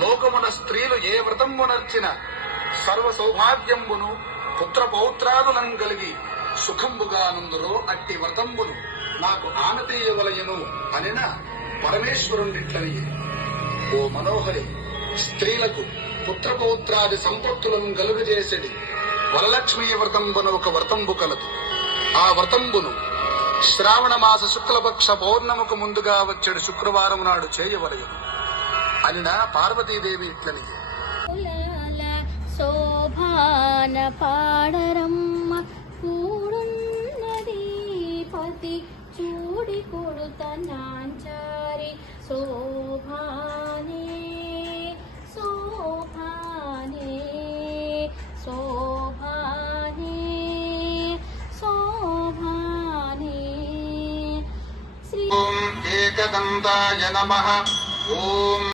లోకమున స్త్రీలు ఏ వ్రతంబునర్చిన సర్వ సౌభాగ్యంబును పుత్ర పౌత్రాదులను కలిగి సుఖంబుగా నందురో అట్టి వ్రతంబును నాకు ఆనతీయవలయను అనిన పరమేశ్వరునిట్లని. ఓ మనోహరి, స్త్రీలకు పుత్రపౌత్రాది సంపత్తులను కలుగజేసేది వరలక్ష్మీ వ్రతంబున ఒక వ్రతంబు కలదు. ఆ వ్రతంబును శ్రావణ మాస శుక్లపక్ష పౌర్ణముకు ముందుగా వచ్చేడు శుక్రవారం నాడు చేయవలయను అనిన పార్వతీదేవి ఇట్లని. శోభాన పాడరమ్మ కూడున్నది పతి చూడి కొడుత నాంచారి శోభానే శోభానే శోభానే శోభానే. ఓం ఏకదంతాయ నమః. ఓం